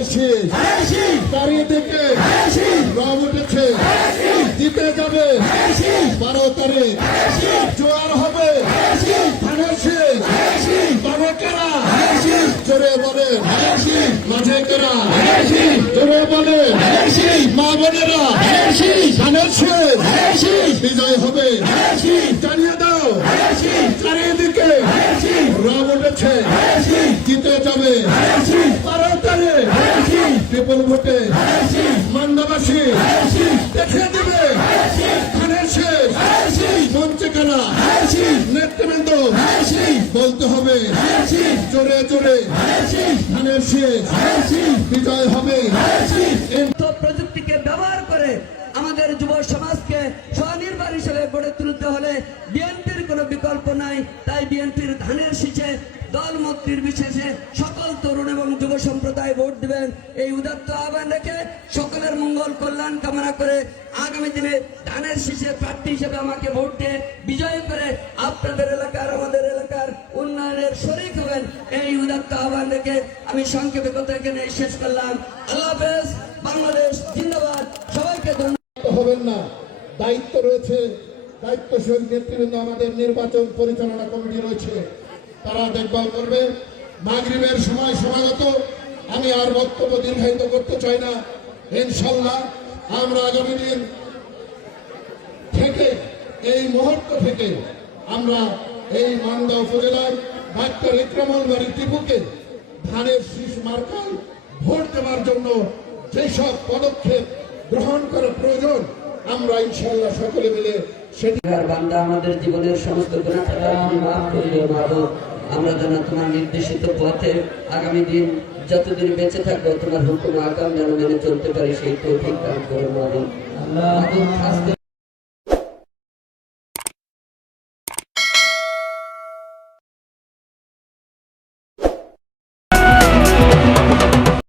ধানের শীষ চারিদিকে রব উঠেছে, জিতে যাবে 12 তারিখ, জোয়ার হবে ধানের শীষ পাবে কারা, জোরে বলে মাঝে কারা, জোরে বলে মা বোনেরা ধানের শীষ বিজয় হবে, জানিয়ে দাও চারিদিকে রব উঠেছে, জিতে যাবে 12 তারিখ বিপুল ভোটে মান্দাবাসী দেখিয়ে দেবে ধানের শীষ মঞ্চে কারা, নেতৃবৃন্দ বলতে হবে জোরে জোরে ধানের শীষ বিজয় হবে। প্রযুক্তিকে ব্যবহার করে আমাদের যুব সমাজকে স্বনির্ভর হিসেবে গড়ে তুলতে হলে বিএনপির কোনো বিকল্প নাই। তাই বিএনপির ধানের শীষে দল মত নির্বিশেষে সকল তরুণ এবং যুব সম্প্রদায় ভোট দিবেন। এই উদাত্ত আহ্বান রেখে সকলের মঙ্গল কল্যাণ কামনা করে আগামী দিনে ধানের শীষে প্রার্থী হিসেবে আমাকে ভোট দিয়ে বিজয় করে আপনাদের এলাকার আমাদের এলাকার উন্নয়নের শরিক হবেন, এই উদাত্ত আহ্বান রেখে আমি সংক্ষেপে কথা এখানে শেষ করলাম। আল্লাহ হাফেজ। বাংলাদেশ জিন্দাবাদ। সবাইকে ধন্যবাদ। হবেন না, দায়িত্ব রয়েছে, দায়িত্বশীল নেতৃবৃন্দ আমাদের নির্বাচন পরিচালনা কমিটি রয়েছে, তারা দেখভাল করবে। মাগরিবের সময় সমাগত, আমি আর বক্তব্য দীর্ঘায়িত করতে চাই না। ইনশাল্লাহ আমরা আগামী দিন থেকে এই মুহূর্ত থেকে আমরা এই মান্দা উপজেলায় ডাক্তার ইকরামুল বাড়ি টিপুকে ধানের শীষ মার্কায় ভোট দেওয়ার জন্য যেসব পদক্ষেপ গ্রহণ করা প্রয়োজন আমরা ইনশাল্লাহ সকলে মিলে সেটি বান্দা আমাদের জীবনের সমস্ত গুনাহ মাফ করে দিও মাবুদ। আমরা যেন তোমার নির্দেশিত পথে আগামী দিন যতদিন বেঁচে থাকবো তোমার হুকুম আকাম যেন মেনে চলতে পারি সেই তৌফিক দান করো মাবুদ।